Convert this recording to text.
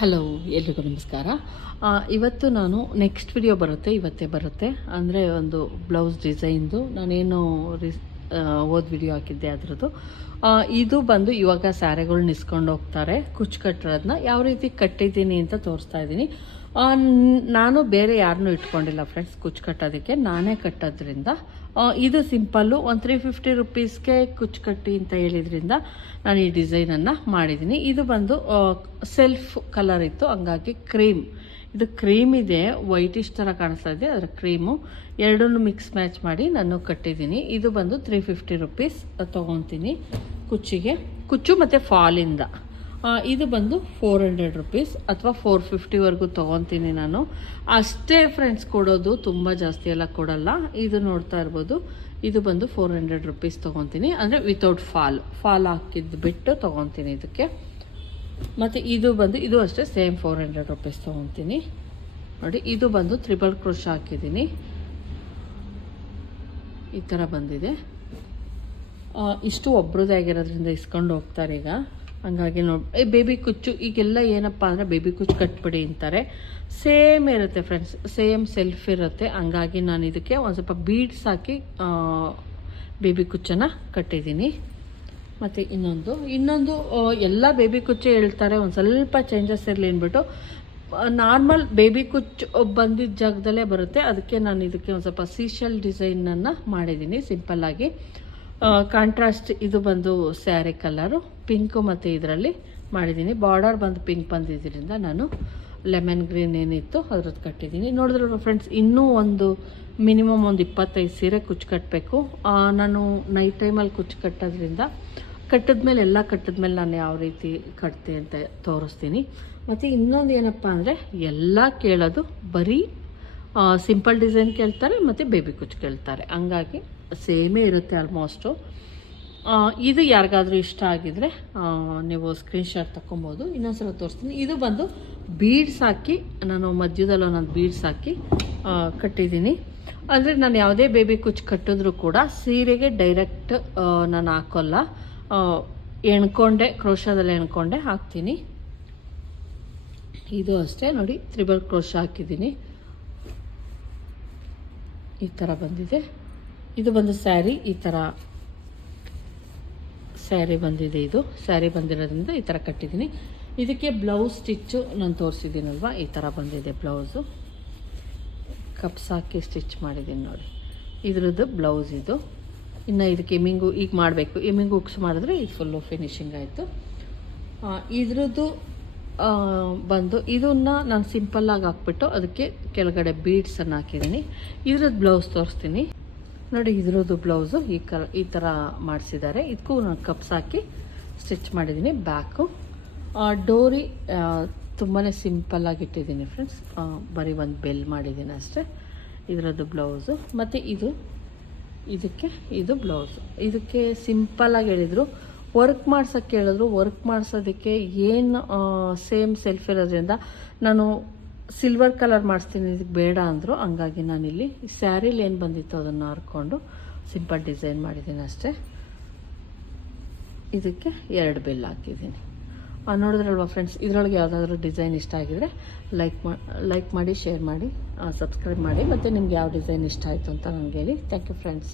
Hello ಎಲ್ರಿಗೂ ನಮಸ್ಕಾರ. ಇವತ್ತು ನಾನು ನೆಕ್ಸ್ಟ್ ವಿಡಿಯೋ ಬರುತ್ತೆ, ಇವತ್ತೇ ಬರುತ್ತೆ. ಅಂದರೆ ಒಂದು ಬ್ಲೌಸ್ ಡಿಸೈನ್ದು ನಾನೇನು ರಿಸ್ ಓದ್ ವಿಡಿಯೋ ಹಾಕಿದ್ದೆ ಅದರದ್ದು. ಇದು ಬಂದು ಇವಾಗ ಸ್ಯಾರಿಗಳು ನಿಸ್ಕೊಂಡು ಹೋಗ್ತಾರೆ. ಕುಚ್ಚು ಕಟ್ಟಿರೋದನ್ನ ಯಾವ ರೀತಿ ಕಟ್ಟಿದ್ದೀನಿ ಅಂತ ತೋರಿಸ್ತಾ ಇದ್ದೀನಿ. ನಾನು ಬೇರೆ ಯಾರನ್ನೂ ಇಟ್ಕೊಂಡಿಲ್ಲ ಫ್ರೆಂಡ್ಸ್ ಕುಚ್ಚು ಕಟ್ಟೋದಕ್ಕೆ. ನಾನೇ ಕಟ್ಟೋದ್ರಿಂದ ಇದು ಸಿಂಪಲ್ಲು ಒಂದು ತ್ರೀ ಫಿಫ್ಟಿ ರುಪೀಸ್ಗೆ ಕುಚ್ಚು ಕಟ್ಟಿ ಅಂತ ಹೇಳಿದ್ರಿಂದ ನಾನು ಈ ಡಿಸೈನನ್ನು ಮಾಡಿದ್ದೀನಿ. ಇದು ಬಂದು ಸೆಲ್ಫ್ ಕಲರ್ ಇತ್ತು. ಹಂಗಾಗಿ ಕ್ರೀಮ್ ಇದು ಕ್ರೀಮ್ ಇದೆ, ವೈಟಿಶ್ ಥರ ಕಾಣಿಸ್ತಾ ಇದೆ, ಅದರ ಕ್ರೀಮು. ಎರಡನ್ನೂ ಮಿಕ್ಸ್ ಮ್ಯಾಚ್ ಮಾಡಿ ನಾನು ಕಟ್ಟಿದ್ದೀನಿ. ಇದು ಬಂದು ತ್ರೀ ಫಿಫ್ಟಿ ರುಪೀಸ್ ತೊಗೊತೀನಿ ಕುಚ್ಚಿಗೆ. ಕುಚ್ಚು ಮತ್ತು ಫಾಲಿಂದ. ಇದು ಬಂದು ಫೋರ್ ಹಂಡ್ರೆಡ್ ರುಪೀಸ್ ಅಥವಾ ಫೋರ್ ಫಿಫ್ಟಿವರೆಗೂ ತೊಗೊತೀನಿ ನಾನು. ಅಷ್ಟೇ ಫ್ರೆಂಡ್ಸ್ ಕೊಡೋದು ತುಂಬ ಜಾಸ್ತಿ ಎಲ್ಲ ಕೊಡಲ್ಲ. ಇದು ನೋಡ್ತಾ ಇರ್ಬೋದು. ಇದು ಬಂದು ಫೋರ್ ಹಂಡ್ರೆಡ್ ರುಪೀಸ್ ತೊಗೊತೀನಿ. ಅಂದರೆ ವಿತೌಟ್ ಫಾಲ್ ಫಾಲ್ ಹಾಕಿದ್ದು ಬಿಟ್ಟು ತೊಗೊತೀನಿ ಇದಕ್ಕೆ. ಮತ್ತು ಇದು ಬಂದು, ಇದು ಅಷ್ಟೇ ಸೇಮ್ ಫೋರ್ ಹಂಡ್ರೆಡ್ ರುಪೀಸ್ ತೊಗೊತೀನಿ. ನೋಡಿ, ಇದು ಬಂದು ತ್ರಿಬಲ್ ಕ್ರೋಶ ಹಾಕಿದ್ದೀನಿ. ಈ ಥರ ಬಂದಿದೆ. ಇಷ್ಟು ಒಬ್ರದ್ದೇ ಆಗಿರೋದ್ರಿಂದ ಇಸ್ಕೊಂಡು ಹೋಗ್ತಾರೆ ಈಗ. ಹಂಗಾಗಿ ನೋಡಿ, ಏ ಬೇಬಿ ಕುಚ್ಚು, ಈಗೆಲ್ಲ ಏನಪ್ಪ ಅಂದರೆ ಬೇಬಿ ಕುಚ್ಚು ಕಟ್ಬಿಡಿ ಅಂತಾರೆ. ಸೇಮ್ ಇರುತ್ತೆ ಫ್ರೆಂಡ್ಸ್ ಸೇಮ್ ಸೆಲ್ಫ್ ಇರುತ್ತೆ. ಹಂಗಾಗಿ ನಾನು ಇದಕ್ಕೆ ಒಂದು ಸ್ವಲ್ಪ ಬೀಡ್ಸ್ ಹಾಕಿ ಬೇಬಿ ಕುಚ್ಚನ್ನು ಕಟ್ಟಿದ್ದೀನಿ. ಮತ್ತು ಇನ್ನೊಂದು ಇನ್ನೊಂದು ಎಲ್ಲ ಬೇಬಿ ಕುಚ್ಚು ಹೇಳ್ತಾರೆ, ಒಂದು ಸ್ವಲ್ಪ ಚೇಂಜಸ್ ಇರಲಿ ಅಂದ್ಬಿಟ್ಟು ನಾರ್ಮಲ್ ಬೇಬಿ ಕುಚ್ಚು ಬಂದಿದ್ದ ಜಾಗದಲ್ಲೇ ಬರುತ್ತೆ. ಅದಕ್ಕೆ ನಾನು ಇದಕ್ಕೆ ಒಂದು ಸ್ವಲ್ಪ ಸೀಶಲ್ ಡಿಸೈನನ್ನು ಮಾಡಿದ್ದೀನಿ ಸಿಂಪಲ್ಲಾಗಿ ಕಾಂಟ್ರಾಸ್ಟ್ ಇದು ಬಂದು ಸ್ಯಾರಿ ಕಲರು ಪಿಂಕು ಮತ್ತು ಇದರಲ್ಲಿ ಮಾಡಿದ್ದೀನಿ ಬಾರ್ಡರ್ ಬಂದು ಪಿಂಕ್ ಬಂದಿದ್ದರಿಂದ ನಾನು ಲೆಮನ್ ಗ್ರೀನ್ ಏನಿತ್ತು ಅದ್ರದ್ದು ಕಟ್ಟಿದ್ದೀನಿ ನೋಡಿದ್ರೆ ಫ್ರೆಂಡ್ಸ್ ಇನ್ನೂ ಒಂದು ಮಿನಿಮಮ್ ಒಂದು ಇಪ್ಪತ್ತೈದು ಸೀರೆ ಕುಚ್ಚು ಕಟ್ಟಬೇಕು ನಾನು ನೈಟ್ ಟೈಮಲ್ಲಿ ಕುಚ್ಚು ಕಟ್ಟೋದ್ರಿಂದ ಕಟ್ಟಿದ್ಮೇಲೆ, ಎಲ್ಲ ಕಟ್ಟಿದ್ಮೇಲೆ ನಾನು ಯಾವ ರೀತಿ ಕಟ್ತೆ ಅಂತ ತೋರಿಸ್ತೀನಿ. ಮತ್ತು ಇನ್ನೊಂದು ಏನಪ್ಪ ಅಂದರೆ, ಎಲ್ಲ ಕೇಳೋದು ಬರೀ ಸಿಂಪಲ್ ಡಿಸೈನ್ ಕೇಳ್ತಾರೆ, ಮತ್ತು ಬೇಬಿ ಕುಚ್ ಕೇಳ್ತಾರೆ. ಹಂಗಾಗಿ ಸೇಮೇ ಇರುತ್ತೆ ಆಲ್ಮೋಸ್ಟು ಇದು ಯಾರಿಗಾದರೂ ಇಷ್ಟ ಆಗಿದರೆ ನೀವು ಸ್ಕ್ರೀನ್ಶಾಟ್ ತಗೊಬೋದು ಇನ್ನೊಂದ್ಸಲ ತೋರಿಸ್ತೀನಿ. ಇದು ಬಂದು ಬೀಡ್ಸ್ ಹಾಕಿ, ನಾನು ಮಧ್ಯದಲ್ಲಿ ಒಂದೊಂದು ಬೀಡ್ಸ್ ಹಾಕಿ ಕಟ್ಟಿದ್ದೀನಿ. ಅಂದರೆ ನಾನು ಯಾವುದೇ ಬೇಬಿ ಕುಚ್ ಕಟ್ಟಿದ್ರು ಕೂಡ ಸೀರೆಗೆ ಡೈರೆಕ್ಟ್ ನಾನು ಹಾಕೋಲ್ಲ. ಎಣ್ಕೊಂಡೆ, ಕ್ರೋಶದಲ್ಲಿ ಎಣ್ಕೊಂಡೆ ಹಾಕ್ತೀನಿ. ಇದು ಅಷ್ಟೇ, ನೋಡಿ, ತ್ರಿಬಲ್ ಕ್ರೋಶ ಹಾಕಿದ್ದೀನಿ. ಈ ಥರ ಬಂದಿದೆ. ಇದು ಬಂದು ಸ್ಯಾರಿ, ಈ ಥರ ಸ್ಯಾರಿ ಬಂದಿದೆ ಇದು. ಸ್ಯಾರಿ ಬಂದಿರೋದ್ರಿಂದ ಈ ಥರ ಕಟ್ಟಿದ್ದೀನಿ. ಇದಕ್ಕೆ ಬ್ಲೌಸ್ ಸ್ಟಿಚ್ಚು ನಾನು ತೋರಿಸಿದ್ದೀನಲ್ವ? ಈ ಥರ ಬಂದಿದೆ ಬ್ಲೌಸು. ಕಪ್ಸ್ ಹಾಕಿ ಸ್ಟಿಚ್ ಮಾಡಿದ್ದೀನಿ ನೋಡಿ. ಇದ್ರದ್ದು ಬ್ಲೌಸ್ ಇದು. ಇನ್ನು ಇದಕ್ಕೆ ಎಮಿಂಗು ಈಗ ಮಾಡಬೇಕು. ಎಮಿಂಗು ಉಕ್ಸ್ ಮಾಡಿದ್ರೆ ಇದು ಫುಲ್ಲು ಫಿನಿಶಿಂಗ್ ಆಯಿತು. ಇದ್ರದ್ದು ಬಂದು ಇದನ್ನು ನಾನು ಸಿಂಪಲ್ಲಾಗಿ ಹಾಕ್ಬಿಟ್ಟು ಅದಕ್ಕೆ ಕೆಳಗಡೆ ಬೀಡ್ಸನ್ನು ಹಾಕಿದ್ದೀನಿ. ಇದ್ರದ್ದು ಬ್ಲೌಸ್ ತೋರಿಸ್ತೀನಿ. ನೋಡಿ, ಇದ್ರದ್ದು ಬ್ಲೌಸು ಈ ಕ ಈ ಥರ ಮಾಡಿಸಿದ್ದಾರೆ. ಇದಕ್ಕೂ ನಾನು ಕಪ್ಸ್ ಹಾಕಿ ಸ್ಟಿಚ್ ಮಾಡಿದ್ದೀನಿ ಬ್ಯಾಕು. ಡೋರಿ ತುಂಬಾ ಸಿಂಪಲ್ಲಾಗಿ ಇಟ್ಟಿದ್ದೀನಿ ಫ್ರೆಂಡ್ಸ್ ಬರೀ ಒಂದು ಬೆಲ್ ಮಾಡಿದ್ದೀನಿ ಅಷ್ಟೇ. ಇದರದ್ದು ಬ್ಲೌಸು ಮತ್ತು ಇದು ಇದಕ್ಕೆ ಇದು ಬ್ಲೌಸು ಇದಕ್ಕೆ ಸಿಂಪಲ್ಲಾಗಿ ಹೇಳಿದರು. ವರ್ಕ್ ಮಾಡ್ಸೋಕ್ಕೆ ಹೇಳಿದ್ರು ವರ್ಕ್ ಮಾಡಿಸೋದಕ್ಕೆ ಏನು ಸೇಮ್ ಸೆಲ್ಫ್ ಇರೋದ್ರಿಂದ ನಾನು ಸಿಲ್ವರ್ ಕಲರ್ ಮಾಡಿಸ್ತೀನಿ. ಇದಕ್ಕೆ ಬೇಡ ಅಂದರು. ಹಂಗಾಗಿ ನಾನಿಲ್ಲಿ ಸ್ಯಾರೀಲಿ ಏನು ಬಂದಿತ್ತು ಅದನ್ನು ಹರ್ಕೊಂಡು ಸಿಂಪಲ್ ಡಿಸೈನ್ ಮಾಡಿದ್ದೀನಿ ಅಷ್ಟೇ. ಇದಕ್ಕೆ ಎರಡು ಬೆಲ್ ಹಾಕಿದ್ದೀನಿ. ನೋಡಿದ್ರಲ್ವಾ ಫ್ರೆಂಡ್ಸ್ ಇದರೊಳಗೆ ಯಾವುದಾದ್ರೂ ಡಿಸೈನ್ ಇಷ್ಟ ಆಗಿದರೆ ಲೈಕ್ ಮಾ ಲೈಕ್ ಮಾಡಿ ಶೇರ್ ಮಾಡಿ ಸಬ್ಸ್ಕ್ರೈಬ್ ಮಾಡಿ. ಮತ್ತು ನಿಮ್ಗೆ ಯಾವ ಡಿಸೈನ್ ಇಷ್ಟ ಆಯಿತು ಅಂತ ನನಗೆ ಹೇಳಿ. Thank you friends